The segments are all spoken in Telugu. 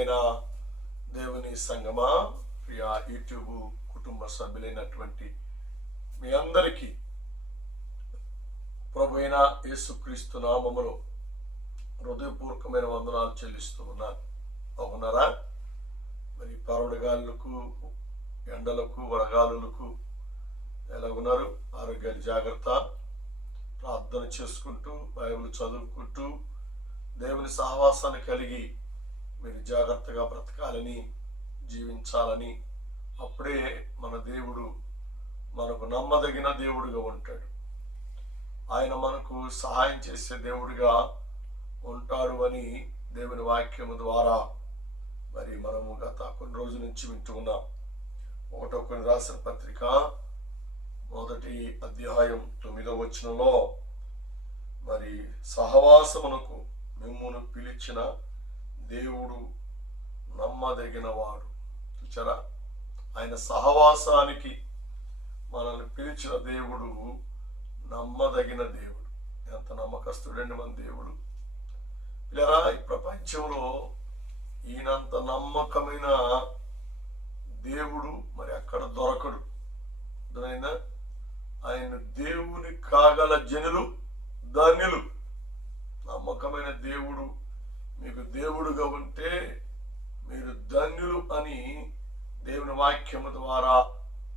ప్రియమైన దేవుని సంగమా, ప్రియ యూట్యూబ్ కుటుంబ సభ్యులైనటువంటి మీ అందరికీ ప్రభువైన యేసుక్రీస్తు నామములో హృదయపూర్వకమైన వందనాలు చెల్లిస్తూ ఉన్నాను. బాగున్నారా? మరి పరవడగాలులకు, ఎండలకు, వడగాలులకు ఎలాగున్నారు? ఆరోగ్యాలు జాగ్రత్త, ప్రార్థన చేసుకుంటూ, బైబిల్ చదువుకుంటూ, దేవుని సహవాసాన్ని కలిగి మీరు జాగ్రత్తగా బ్రతకాలని, జీవించాలని. అప్పుడే మన దేవుడు మనకు నమ్మదగిన దేవుడిగా ఉంటాడు. ఆయన మనకు సహాయం చేసే దేవుడిగా ఉంటాడు అని దేవుని వాక్యము ద్వారా మరి మనము గత కొన్ని రోజుల నుంచి వింటూ ఉన్నాం. 1 కొరింథీయులకు రాసిన పత్రిక 1వ అధ్యాయం 9వ వచనంలో మరి సహవాసమునకు మిమ్మును పిలిచిన దేవుడు నమ్మదగిన వాడు. చూచారా? ఆయన సహవాసానికి మనల్ని పిలిచిన దేవుడు నమ్మదగిన దేవుడు. ఎంత నమ్మకస్తుడండి మన దేవుడు. ఇలా ఈ ప్రపంచంలో ఈయనంత నమ్మకమైన దేవుడు మరి అక్కడ దొరకడు. అర్థమైందా? ఆయన దేవుని కాగల జనులు ధన్యులు. నమ్మకమైన దేవుడు మీకు దేవుడుగా ఉంటే మీరు ధన్యులు అని దేవుని వాక్యము ద్వారా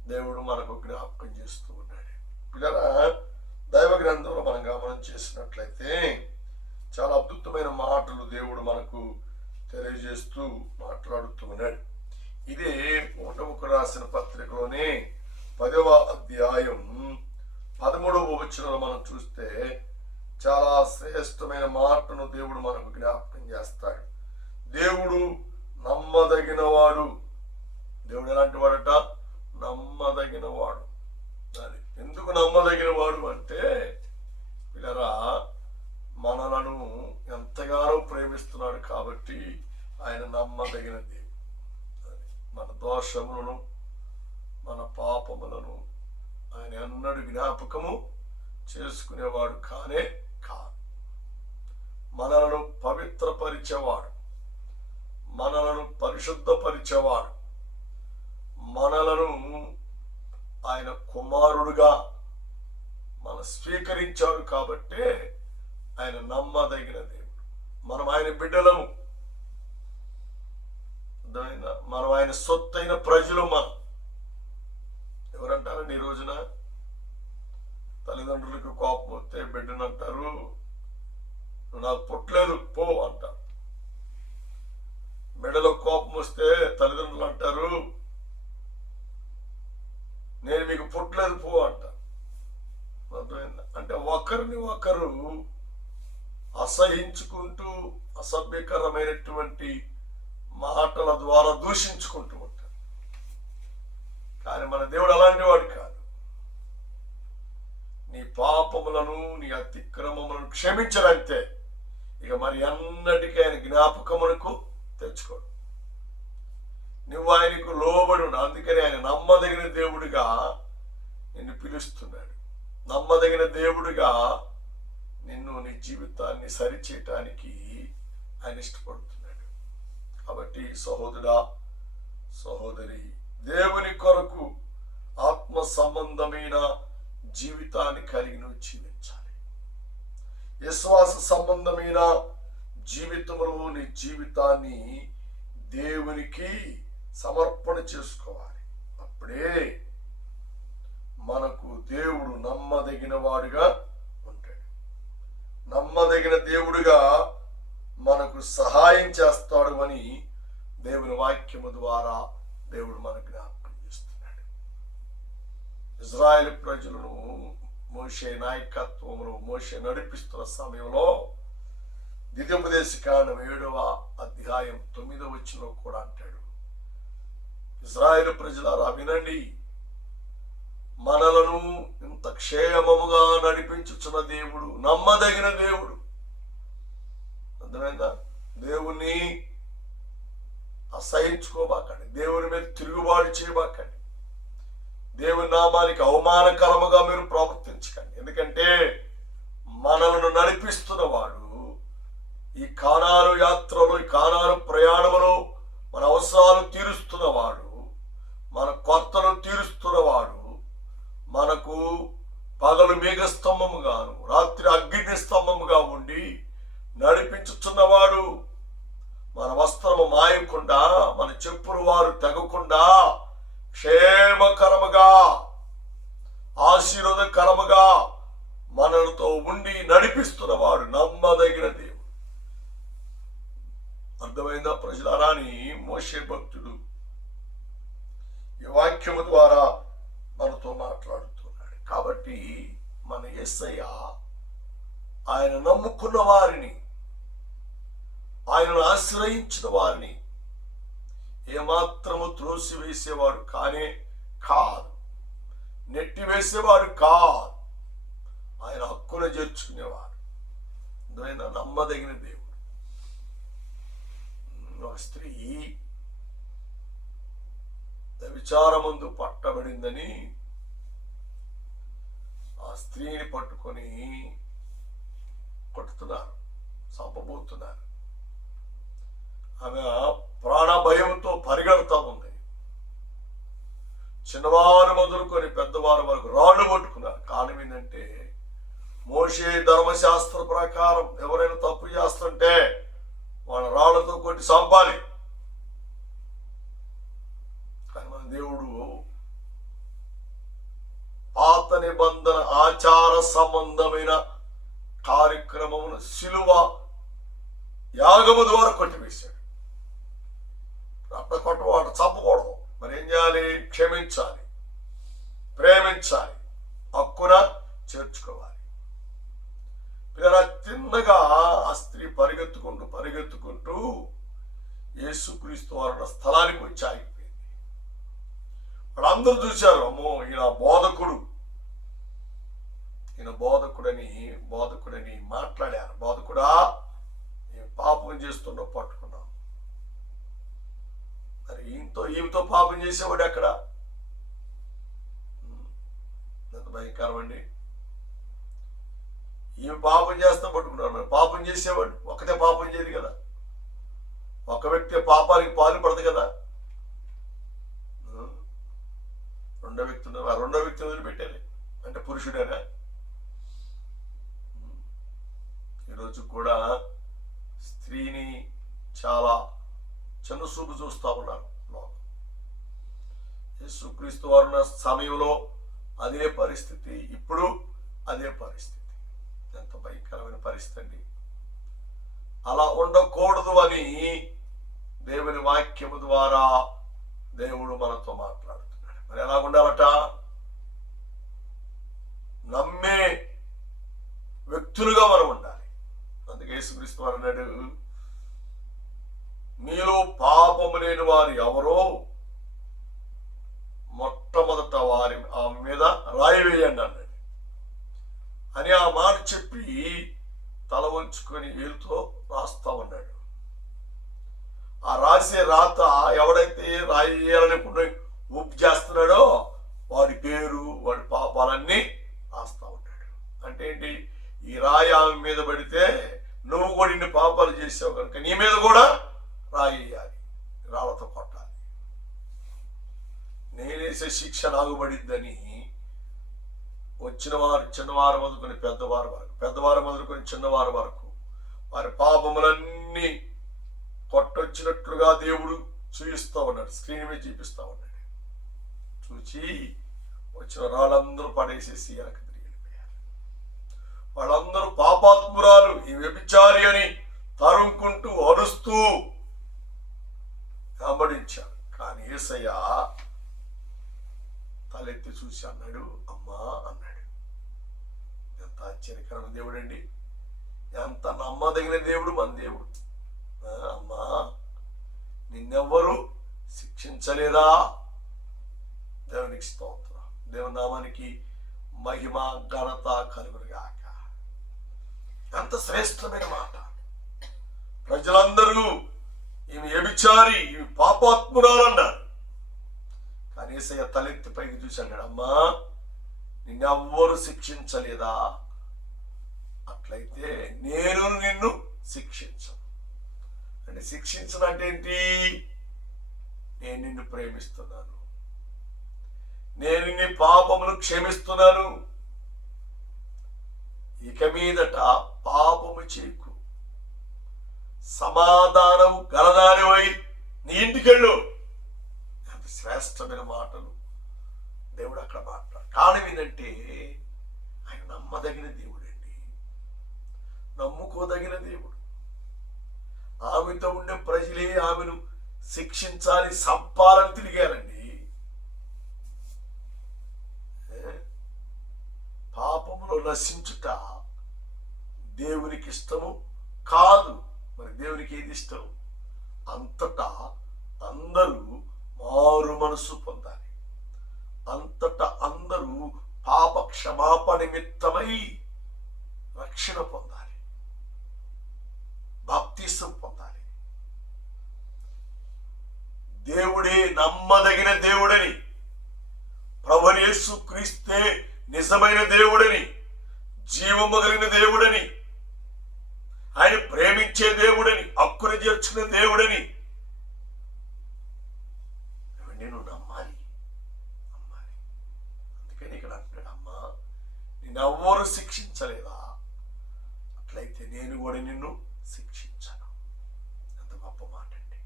దేవుడు మనకు జ్ఞాపకం చేస్తూ ఉన్నాడు. పిల్లరా, దైవ గ్రంథంలో మనం గమనం చేసినట్లయితే చాలా అద్భుతమైన మాటలు దేవుడు మనకు తెలియజేస్తూ మాట్లాడుతూ ఉన్నాడు. ఇదే 1 కొరింథీయులకు రాసిన పత్రికలోనే 10వ అధ్యాయం 13వ వచనంలో మనం చూస్తే చాలా శ్రేష్టమైన మాటను దేవుడు మనకు జ్ఞాపకం చేస్తాడు. దేవుడు నమ్మదగిన వాడు. దేవుడు ఎలాంటి వాడట? నమ్మదగిన వాడు. అది ఎందుకు నమ్మదగిన వాడు అంటే, పిల్లరా, మనలను ఎంతగానో ప్రేమిస్తున్నాడు కాబట్టి ఆయన నమ్మదగిన దేవుడు. అది మన దోషములను, మన పాపములను ఆయన ఎన్నడూ జ్ఞాపకము చేసుకునేవాడు కానే కాదు. మనలను పవిత్రపరిచేవాడు, మనలను పరిశుద్ధపరిచేవాడు, మనలను ఆయన కుమారుడుగా స్వీకరించాడు కాబట్టే ఆయన నమ్మదగిన దేవుడు. మనం ఆయన బిడ్డలము, మనం ఆయన సొత్తైన ప్రజలు. మనం ఎవరంటారండి ఈ రోజున? తల్లిదండ్రులకు కోపం వస్తే బిడ్డను అంటారు, నాకు పుట్టలేదు పో అంటారు. బిడ్డలకు కోపం వస్తే తల్లిదండ్రులు అంటారు, నేను మీకు పుట్టలేదు పో అంటారు. అంటే ఒకరిని ఒకరు అసహించుకుంటూ అసభ్యకరమైనటువంటి మాటల ద్వారా దూషించుకుంటూ ఉంటారు. కానీ మన దేవుడు అలాంటి వాడు కాదు. నీ పాపములను, నీ అతిక్రమములను క్షమించడంతే, ఇక మరి అన్నటికీ ఆయన జ్ఞాపకమునకు తెచ్చుకోడు. నువ్వు ఆయనకు లోబడు. అందుకని ఆయన నమ్మదగిన దేవుడిగా నిన్ను పిలుస్తున్నాడు. నమ్మదగిన దేవుడిగా నిన్ను, నీ జీవితాన్ని సరిచేయటానికి ఆయన ఇష్టపడుతున్నాడు. కాబట్టి సహోదరా, సహోదరి, దేవుని కొరకు ఆత్మ సంబంధమైన జీవితాన్ని కలిగి నువ్వు జీవించాలి. విశ్వాస సంబంధమైన జీవితంలో నీ జీవితాన్ని దేవునికి సమర్పణ చేసుకోవాలి. అప్పుడే మనకు దేవుడు నమ్మదగిన వాడుగా ఉంటాడు. నమ్మదగిన దేవుడుగా మనకు సహాయం చేస్తాడు అని దేవుని వాక్యము ద్వారా దేవుడు మనకు జ్ఞాపకం చేస్తున్నాడు. ఇజ్రాయేల్ ప్రజలను మోషే నాయకత్వంలో మోషే నడిపిస్తున్న సమయంలో ద్వితీయోపదేశకాండం 7వ అధ్యాయం 9వ వచనంలో కూడా అంటాడు, ఇజ్రాయేలు ప్రజలారా వినండి, మనలను ఇంత క్షేమముగా నడిపించుచున్న దేవుడు నమ్మదగిన దేవుడు. అర్థమైందా? దేవుణ్ణి అసహించుకోబాకండి, దేవుని మీద తిరుగుబాటు చేయబాకండి, దేవుని నామానికి అవమానకరముగా మీరు ప్రవర్తించకండి. ఎందుకంటే మనలను నడిపిస్తున్న వాడు ఈ కానాను యాత్రలో, ఈ కానాను ప్రయాణములో అవసరాలు తీరుస్తున్నవాడు, మన కొరతలు తీరుస్తున్నవాడు, మనకు పగలు మేఘస్తంభముగాను రాత్రి అగ్ని స్తంభముగా ఉండి నడిపించుచున్నవాడు, మన వస్త్రము మాయకుండా మన చెప్పులు వారు తెగకుండా క్షేమకరముగా ఆశీర్వాదకరముగా మనలతో ఉండి నడిపిస్తున్నవాడు నమ్మదగిన దేవుడు. అర్థమైందా ప్రజలారా అని మోషే భక్తుడు ఈ వాక్యము ద్వారా మనతో మాట్లాడుతున్నాడు. కాబట్టి మన యేసయ్య ఆయన నమ్ముకున్న వారిని, ఆయనను ఆశ్రయించిన వారిని ఏమాత్రము త్రోసివేసేవాడు కానే కాదు, నెట్టివేసేవాడు కాదు. ఆయన హక్కును చేర్చుకునేవాడు. అందువల్ల నమ్మదగిన దేవుడు. ఒక స్త్రీ వ్యభిచారమందు పట్టబడిందని ఆ స్త్రీని పట్టుకొని కొట్టుతున్నారు, చంపబోతున్నారు. ఆమె ప్రాణ భయంతో పరిగెడతా ఉంది. చిన్నవారు మొదలుకొని పెద్దవారు వరకు రాళ్ళు పట్టుకున్నారు. కారణం ఏంటంటే మోషే ధర్మశాస్త్ర ప్రకారం ఎవరైనా తప్పు చేస్తుంటే వాళ్ళ రాళ్లతో కొట్టి చంపాలి. కానీ మన దేవుడు పాత నిబంధన ఆచార సంబంధమైన కార్యక్రమమును శిలువ యాగము ద్వారా కొట్టివేశాడు. అట్లా కొట్టవాడు చంపకూడదు. మరి ఏం చేయాలి? క్షమించాలి, ప్రేమించాలి, హక్కున చేర్చుకోవాలి. ఇలా తిన్నగా ఆ స్త్రీ పరిగెత్తుకుంటూ యేసుక్రీస్తు వారు స్థలానికి వచ్చి ఆగిపోయింది. వాళ్ళందరూ చూశారు, అమ్మో ఈయన బోధకుడని మాట్లాడారు. బోధకుడా, పాపం చేస్తుండో పట్టుకున్నాం. మరి ఈమెతో పాపం చేసేవాడు ఎక్కడ? ఎంత భయంకరం అండి. ఈమె పాపం చేస్తా పట్టుకున్నాడు. మరి పాపం చేసేవాడు ఒకటే పాపం చేయదు కదా, ఒక వ్యక్తి పాపానికి పాల్పడదు కదా. రెండో వ్యక్తిని వదిలిపెట్టాలి అంటే పురుషుడేనా? ఈరోజు కూడా స్త్రీని చాలా చిన్నచూపు చూస్తా ఉన్నారు. యేసుక్రీస్తు వారున్న సమయంలో అదే పరిస్థితి, ఇప్పుడు అదే పరిస్థితి. ఎంత భయంకరమైన పరిస్థితి అండి. అలా ఉండకూడదు అని దేవుని వాక్యము ద్వారా దేవుడు మనతో మాట్లాడుతున్నాడు. మరి ఎలా ఉండాలట? నమ్మే వ్యక్తులుగా మనం ఉండాలి. అందుకే యేసుక్రీస్తు వారు అన్నాడు, మీలో పాపము లేని వారు ఎవరో మొట్టమొదట వారి ఆమె మీద రాయి వేయండి అన్నాడు. అని ఆ మాట చెప్పి తల వంచుకొని వేలుతో రాస్తా ఉన్నాడు. ఆ రాసే రాత ఎవడైతే రాయి వేయాలనుకున్న ఊపు చేస్తున్నాడో వాడి పేరు, వాడి పాపాలన్నీ రాస్తా ఉన్నాడు. అంటే ఏంటి? ఈ రాయి ఆమె మీద పడితే నువ్వు కూడా ఇన్ని పాపాలు చేసావు కనుక నీ మీద కూడా రాయి వేయాలి, రాళ్లతో కొట్టాలి. నేనేసే శిక్ష నాకు పడిద్దని వచ్చిన వారు చిన్నవారు మొదలుకొని పెద్దవారు వరకు, పెద్దవారు మొదలుకొని చిన్నవారు వరకు వారి పాపములన్నీ కొట్టొచ్చినట్లుగా దేవుడు చూపిస్తా ఉన్నాడు. స్క్రీన్ మీద చూపిస్తా ఉన్నాడు. చూచి వచ్చిన రాళ్ళందరూ పడేసేసి వెనక్కి తిరిగి వెళ్ళిపోయారు. వాళ్ళందరూ పాపాత్మురాలు, ఈ వ్యభిచారి అని తరుముకుంటూ అరుస్తూ వెంబడించారు. కానీ యేసయ్య తలెత్తి చూసి అన్నాడు, అమ్మా అన్నాడు. ఎంత ఆశ్చర్యకరమైన దేవుడు అండి, ఎంత నమ్మదగిన దేవుడు మన దేవుడు. అమ్మా, నిన్నెవ్వరూ శిక్షించలేదా? దేవునికి స్తోత్రం. దేవుని నామానికి మహిమ ఘనత కలుగునుగాక. ఎంత శ్రేష్టమైన మాట. ప్రజలందరూ ఈమె వ్యభిచారి, ఈమె పాపాత్మురాలు అన్నారు. కానీ యేసయ్య తలెత్తి పైకి చూసి అన్నాడు, అమ్మా నిన్నెవ్వరూ శిక్షించలేదా? అట్లయితే నేను నిన్ను శిక్షించను. అంటే శిక్షించడం అంటే ఏంటి? నేను నిన్ను ప్రేమిస్తున్నాను, నేను నీ పాపమును క్షమిస్తున్నాను, ఇక మీదట పాపము చేయకు, సమాధానము గలదానివై నీ ఇంటికెళ్ళు. అంత శ్రేష్టమైన మాటలు దేవుడు అక్కడ మాట్లాడు. కారణం ఏంటంటే ఆయన నమ్మదగిన దేవుడు అండి, నమ్ముకోదగిన దేవుడు. ఆమెతో ఉండే ప్రజలే ఆమెను శిక్షించాలి, సంపాలని తిరిగారండి. పాపములో నశించుట దేవునికి ఇష్టము కాదు. మరి దేవునికి ఏది ఇష్టం? అంతటా అందరూ మారు మనసు పొందాలి, అంతటా అందరూ పాప క్షమాపణ నిమిత్తమై రక్షణ పొందాలి, బాప్తిసం పొందాలి. దేవుడే నమ్మదగిన దేవుడని, ప్రభువైన యేసు క్రీస్తే నిజమైన దేవుడని, జీవము కలిగిన దేవుడని, ఆయన ప్రేమించే దేవుడని, హక్కును చేర్చుకునే దేవుడని నేను నమ్మాలి. అందుకని ఇక్కడ అంటాడు, అమ్మా నిన్నెవ్వరూ శిక్షించలేదా, అట్లయితే నేను కూడా నిన్ను శిక్షించను. ఎంత గొప్ప మాట అండి.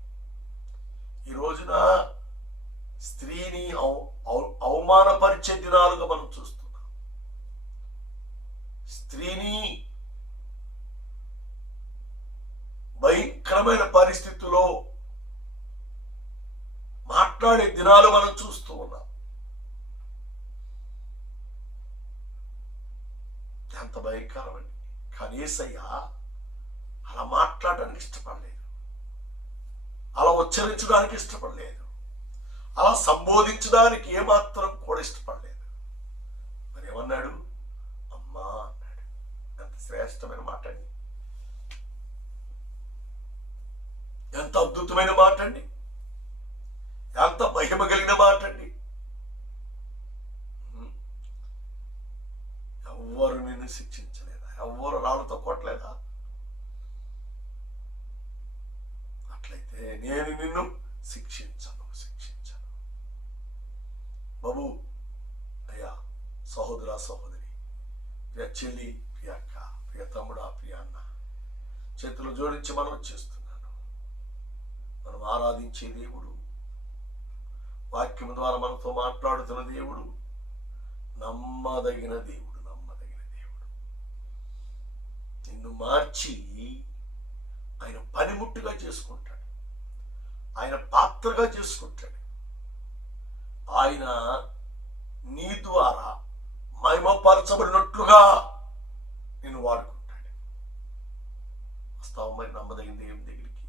ఈ రోజున స్త్రీని అవమానపరిచే దినాలుగా మనం చూస్తున్నాం. స్త్రీని భయంకరమైన పరిస్థితుల్లో మాట్లాడే దినాలు మనం చూస్తూ ఉన్నాం. ఎంత భయంకరమండి. కానీ యేసయ్య అలా మాట్లాడడానికి ఇష్టపడలేదు, అలా ఉచ్చరించడానికి ఇష్టపడలేదు, అలా సంబోధించడానికి ఏమాత్రం కూడా ఇష్టపడలేదు. మరి ఏమన్నాడు? అమ్మా అన్నాడు. ఎంత శ్రేష్టమైన మాట అండి, ఎంత అద్భుతమైన మాట అండి, ఎంత మహిమ కలిగిన మాట అండి. ఎవ్వరు నిన్ను శిక్షించలేదా? ఎవ్వరు రాళ్ళతో కొట్టలేదా? అట్లయితే నేను నిన్ను శిక్షించను. బాబు, అయ్యా, సహోదరా, సహోదరి, ప్రియ చెల్లి, ప్రియ అక్క, ప్రియ తమ్ముడా, ప్రియ అన్న, చేతులు జోడించి మనం చేస్తున్నాను. మనం ఆరాధించే దేవుడు, వాక్యం ద్వారా మనతో మాట్లాడుతున్న దేవుడు నమ్మదగిన దేవుడు, నమ్మదగిన దేవుడు. నిన్ను మార్చి ఆయన పనిముట్టుగా చేసుకుంటాడు, ఆయన పాత్రగా చేసుకుంటాడు. ఆయన నీ ద్వారా మహిమపరచబడినట్లుగా నేను వాడుకుంటాడు. వస్తావా మరి నమ్మదగిన దేవుని దగ్గరికి?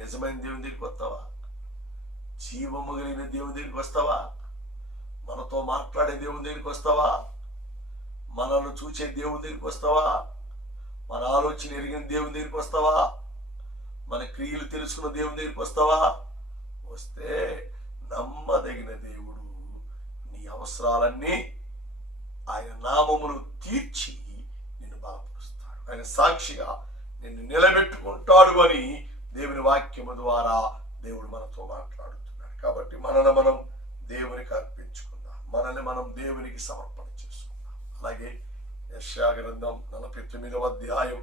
నిజమైన దేవుని దగ్గరికి వస్తావా? జీవము కలిగిన దేవుని దగ్గరికి వస్తావా? మనతో మాట్లాడే దేవుని దగ్గరికి వస్తావా? మనల్ని చూసే దేవుని దగ్గరికి వస్తావా? మన ఆలోచన ఎరిగిన దేవుని దగ్గరికి వస్తావా? మన క్రియలు తెలుసుకున్న దేవుని దగ్గరికి వస్తావా? వస్తే నమ్మదగిన దేవుడు నీ అవసరాలన్నీ ఆయన నామమును తీర్చి నిన్ను బలపరుస్తాడు, ఆయన సాక్షిగా నిన్ను నిలబెట్టుకుంటాడు అని దేవుని వాక్యము ద్వారా దేవుడు మనతో మాట్లాడుతున్నాడు. కాబట్టి మనల్ని మనం దేవునికి అర్పించుకుందాం, మనల్ని మనం దేవునికి సమర్పణ చేసుకుందాం. అలాగే యెషయా గ్రంథం 49వ అధ్యాయం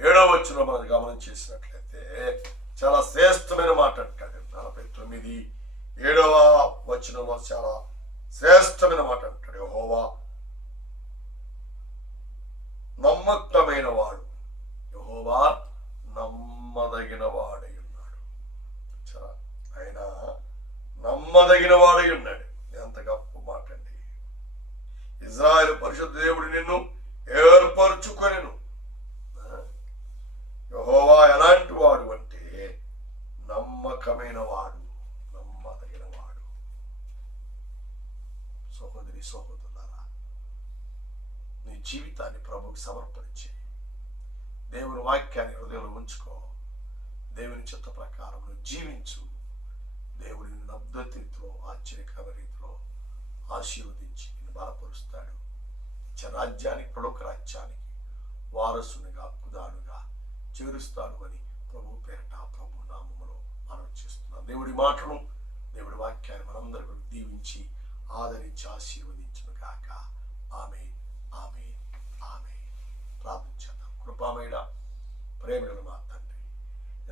7వ వచనం మనం గమనం చేసినట్లయితే చాలా శ్రేష్టమైన మాట అంటాడు. 49:7 వచనంలో చాలా శ్రేష్టమైన మాట అంటాడు. యెహోవా నమ్మకమైన వాడు, యెహోవా నమ్మదగిన వాడై ఉన్నాడు. ఆయన నమ్మదగిన వాడై ఉన్నాడు. ఎంత గొప్ప మాట అండి. ఇజ్రాయేలు పరిశుద్ధ దేవుడు నిన్ను ఏర్పరచుకొనెను. యెహోవా ఎలాంటి వాడు అంటే నమ్మకమైన వాడు, నమ్మదగిన వాడు. సహోదరి, సహోదరులారా, నీ జీవితాన్ని ప్రభువుకి సమర్పించి దేవుని వాక్యాన్ని హృదయంలో ఉంచుకో. దేవుని చిత్త ప్రకారం నువ్వు జీవించు. దేవుడిని అద్భుత రీతిలో, ఆశ్చర్యకరమైన రీతిలో ఆశీర్వదించి నిన్ను బలపరుస్తాడు. రాజ్యానికి, ప్రలోక రాజ్యానికి వారసునిగా, హక్కుదారుగా చేరుస్తాడు అని ప్రభు పేరట, ప్రభు నామములో మనం చేస్తున్నాం. దేవుడి మాటను దేవుడి వాక్యాన్ని మనందరికీ దీవించి ఆదరించి ఆశీర్వదించును కాక. ఆమె ఆమె ఆమె ప్రార్థించేద్దాం. కృపామయుడ ప్రేమలను మా తండ్రి,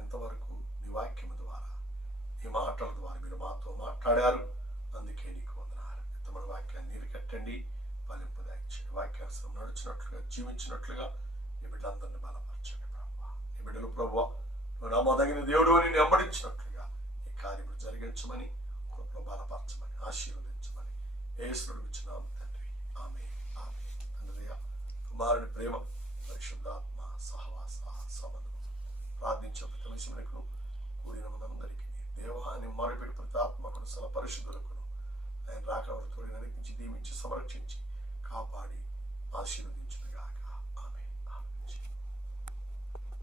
ఎంతవరకు నీ వాక్యము ద్వారా నీ మాటల ద్వారా మీరు మాతో మాట్లాడారు. అందుకే నీకు వందనాలు. ఎంతమంది వాక్యాన్ని నీరు కట్టండి, ఫలింపు దాయించండి. వాక్యానుసారం నడిచినట్లుగా జీవించినట్లుగా నీ బిడ్డలందరినీ బలపరచండి ప్రభువా. నీ బిడ్డలు ప్రభువా నువ్వు నమ్మదగిన దేవుడు అని వెంబడించినట్లుగా ఈ కార్యములు జరిగించమని, కృపను బలపరచమని, ఆశీర్వదించమని యేసుని ఇచ్చినాం తండ్రి. ఆమె ఆమె. తండ్రి కుమారుని ప్రేమ, పరిశుద్ధాత్మ సహవాస సంబంధం ప్రార్థించే ప్రతి విషయములకు కూడిన మనందరికీ దేవాన్ని మొరపెట్టి ప్రతి ఆత్మకుడు సల పరిశుద్ధులకును ఆయన రాకవరతో నడిపించి దీవించి సంరక్షించి కాపాడి ఆశీర్వదించునుగాక.